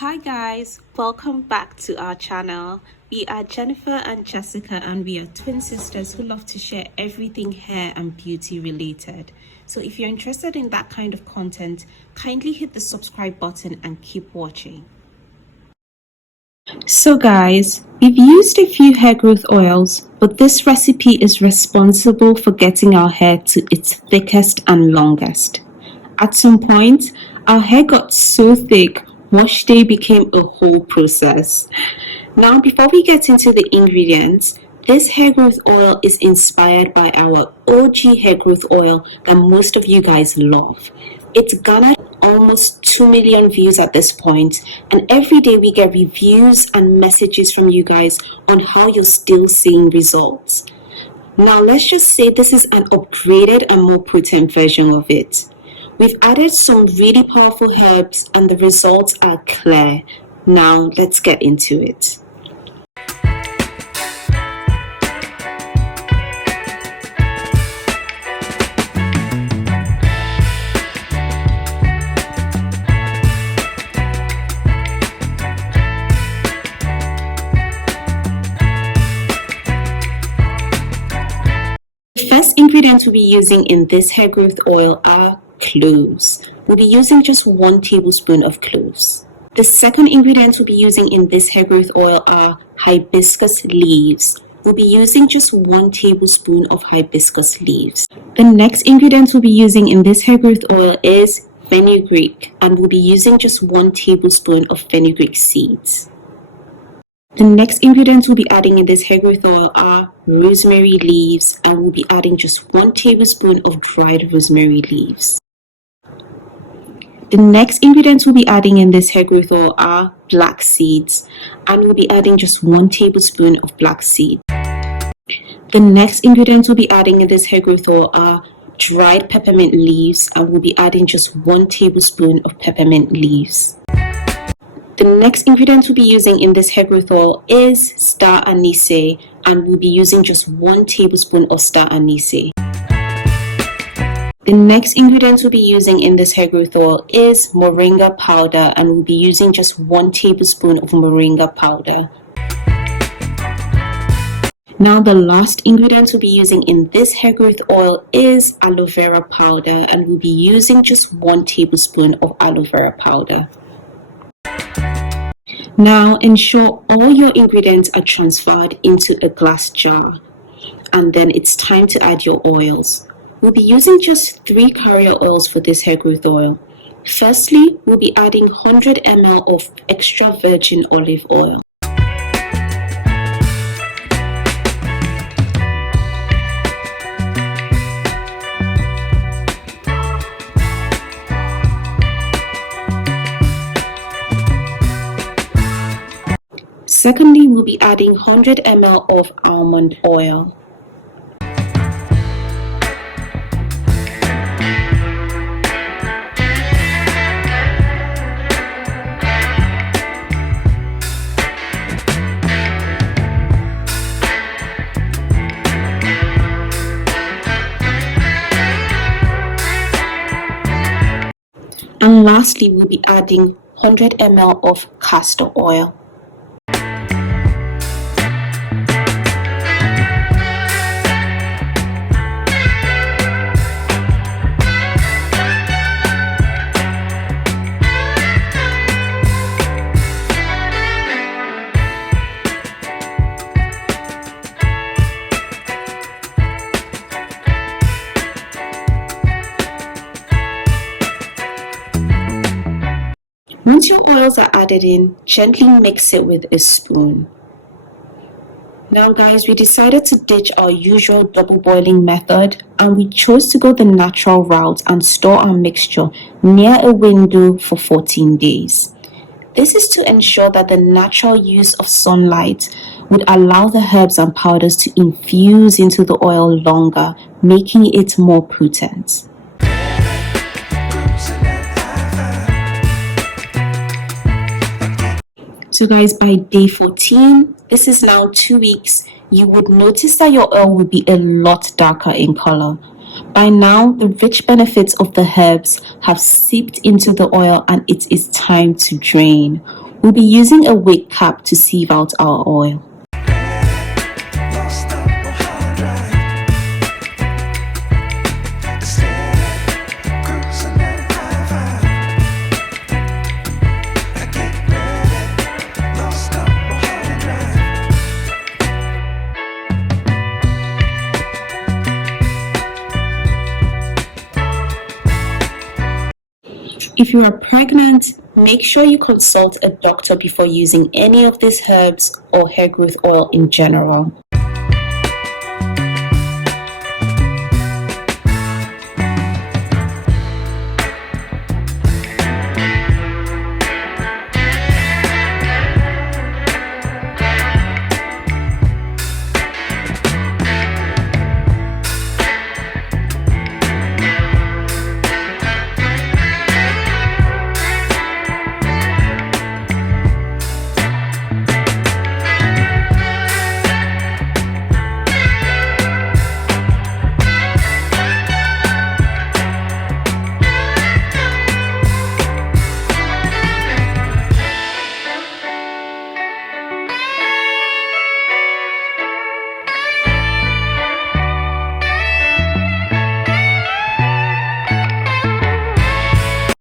Hi guys, welcome back to our channel. We are Jennifer and Jessica, and we are twin sisters who love to share everything hair and beauty related. So if you're interested in that kind of content, kindly hit the subscribe button and keep watching. So guys, we've used a few hair growth oils, but this recipe is responsible for getting our hair to its thickest and longest. At some point, our hair got so thick, wash day became a whole process. Now, before we get into the ingredients, this hair growth oil is inspired by our OG hair growth oil that most of you guys love. It's garnered almost 2 million views at this point, and every day we get reviews and messages from you guys on how you're still seeing results. Now, let's just say this is an upgraded and more potent version of it. We've added some really powerful herbs and the results are clear. Now let's get into it. The first ingredient we'll be using in this hair growth oil are cloves. We'll be using just 1 tablespoon of cloves. The second ingredient we'll be using in this hair growth oil are hibiscus leaves. We'll be using just 1 tablespoon of hibiscus leaves. The next ingredient we'll be using in this hair growth oil is fenugreek, and we'll be using just 1 tablespoon of fenugreek seeds. The next ingredients we'll be adding in this hair growth oil are rosemary leaves, and we'll be adding just 1 tablespoon of dried rosemary leaves. The next ingredients we'll be adding in this hair growth oil are black seeds, and we'll be adding just 1 tablespoon of black seed. The next ingredients we'll be adding in this hair growth oil are dried peppermint leaves, and we'll be adding just 1 tablespoon of peppermint leaves. The next ingredient we'll be using in this hair growth oil is star anise, and we'll be using just 1 tablespoon of star anise. The next ingredient we'll be using in this hair growth oil is moringa powder, and we'll be using just 1 tablespoon of moringa powder. Now the last ingredient we'll be using in this hair growth oil is aloe vera powder, and we'll be using just 1 tablespoon of aloe vera powder. Now ensure all your ingredients are transferred into a glass jar, and then it's time to add your oils. We'll be using just 3 carrier oils for this hair growth oil. Firstly, we'll be adding 100 ml of extra virgin olive oil. Secondly, we'll be adding 100 ml of almond oil. And lastly, we'll be adding 100 ml of castor oil. Once your oils are added in, gently mix it with a spoon. Now guys, we decided to ditch our usual double boiling method, and we chose to go the natural route and store our mixture near a window for 14 days. This is to ensure that the natural use of sunlight would allow the herbs and powders to infuse into the oil longer, making it more potent. So guys, by day 14, this is now 2 weeks, you would notice that your oil will be a lot darker in color. By now, the rich benefits of the herbs have seeped into the oil and it is time to drain. We'll be using a wig cap to sieve out our oil. If you are pregnant, make sure you consult a doctor before using any of these herbs or hair growth oil in general.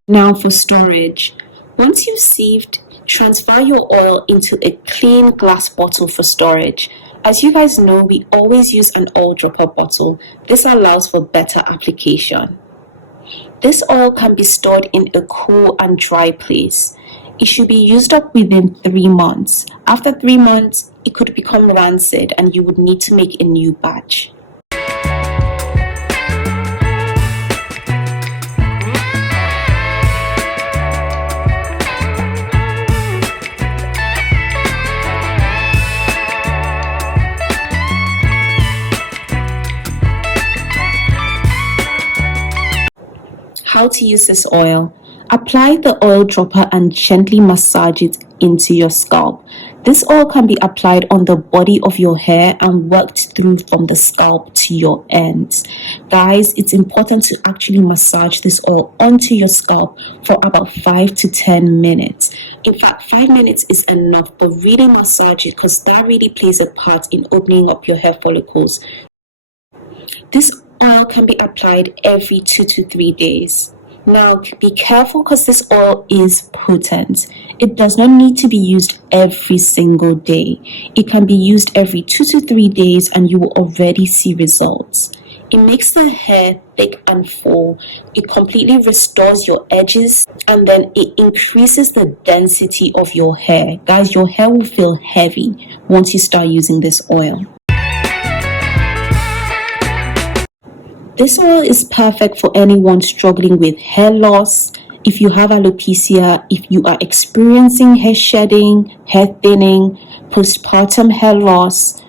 Now for storage. Once you've sieved, transfer your oil into a clean glass bottle for storage. As you guys know, we always use an oil dropper bottle. This allows for better application. This oil can be stored in a cool and dry place. It should be used up within 3 months. After 3 months, it could become rancid and you would need to make a new batch. How to use this oil. Apply the oil dropper and gently massage it into your scalp. This oil can be applied on the body of your hair and worked through from the scalp to your ends. Guys, it's important to actually massage this oil onto your scalp for about 5 to 10 minutes. In fact, 5 minutes is enough, but really massage it because that really plays a part in opening up your hair follicles. This oil can be applied every 2 to 3 days. Now, be careful because this oil is potent. It does not need to be used every single day. It can be used every 2 to 3 days and you will already see results. It makes the hair thick and full. It completely restores your edges and then it increases the density of your hair. Guys, your hair will feel heavy once you start using this oil. This oil is perfect for anyone struggling with hair loss, if you have alopecia, if you are experiencing hair shedding, hair thinning, postpartum hair loss,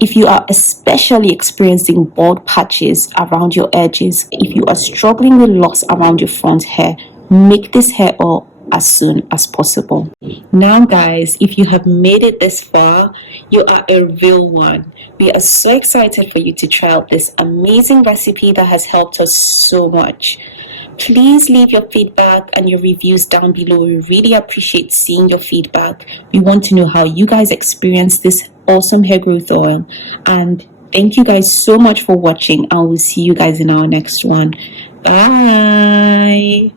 if you are especially experiencing bald patches around your edges, if you are struggling with loss around your front hair, make this hair oil as soon as possible. Now guys, if you have made it this far, you are a real one. We are so excited for you to try out this amazing recipe that has helped us so much. Please leave your feedback and your reviews down below. We really appreciate seeing your feedback. We want to know how you guys experience this awesome hair growth oil. And thank you guys so much for watching. I will see you guys in our next one. Bye.